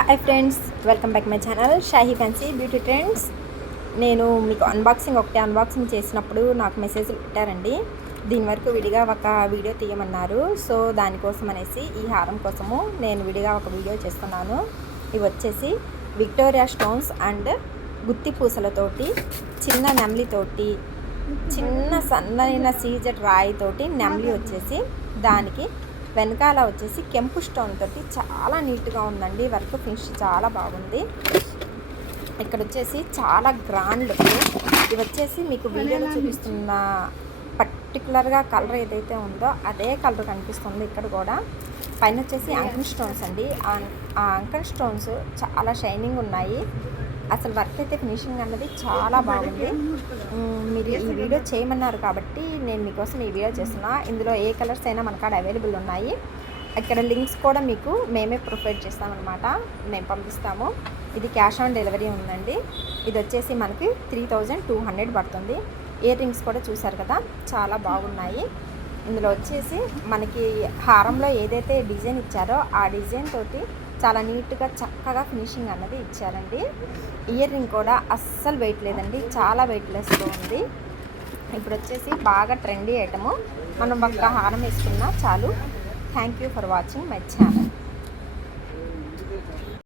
Hi friends, welcome back my channel Shahi fancy beauty trends. నేను మీకు unboxing చేసినప్పుడు నాకు మెసేజ్ పెట్టారండి. దీని వరకు విడిగా ఒక వీడియో తీయమన్నారు. సో దానికోసం అనేసి ఈ హారం కోసము నేను విడిగా ఒక వీడియో చేస్తున్నాను. ఇవి వచ్చేసి విక్టోరియా స్టోన్స్ అండ్ గుత్తి పూసలతోటి, చిన్న నెమ్లితోటి, చిన్న సన్నైన సీజెడ్ రాయితోటి నెమ్లి వచ్చేసి, దానికి వెనకాల వచ్చేసి కెంపు స్టోన్ తోటి చాలా నీట్గా ఉందండి. వర్క్ ఫినిష్ చాలా బాగుంది. ఇక్కడ వచ్చేసి చాలా గ్రాండ్ లుక్. ఇవి వచ్చేసి మీకు వీడియోలో చూపిస్తున్న పర్టికులర్గా కలర్ ఏదైతే ఉందో అదే కలర్ కనిపిస్తుంది. ఇక్కడ కూడా పైన వచ్చేసి అంకన్ స్టోన్స్ అండి. ఆ అంకన్ స్టోన్స్ చాలా షైనింగ్ ఉన్నాయి. అసలు వర్క్ అయితే ఫినిషింగ్ అన్నది చాలా బాగుంది. మీరు ఈ వీడియో చేయమన్నారు కాబట్టి నేను మీకోసం ఈ వీడియో చేస్తున్నా. ఇందులో ఏ కలర్స్ అయినా మన కాడ అవైలబుల్ ఉన్నాయి. ఇక్కడ లింక్స్ కూడా మీకు మేమే ప్రొవైడ్ చేస్తామన్నమాట, మేము పంపిస్తాము. ఇది క్యాష్ ఆన్ డెలివరీ ఉందండి. ఇది వచ్చేసి మనకి 3200 పడుతుంది. ఇయర్ రింగ్స్ కూడా చూసారు కదా, చాలా బాగున్నాయి. ఇందులో వచ్చేసి మనకి హారంలో ఏదైతే డిజైన్ ఇచ్చారో ఆ డిజైన్ తోటి చాలా నీట్గా చక్కగా ఫినిషింగ్ అన్నది ఇచ్చారండి. ఇయర్ రింగ్ కూడా అస్సలు వెయిట్ లేదండి, చాలా వెయిట్లెస్గా ఉంది. ఇప్పుడు వచ్చేసి బాగా ట్రెండీ ఐటము. మనం ఒక్క హారం వేసుకున్నా చాలు. Thank you for watching my channel.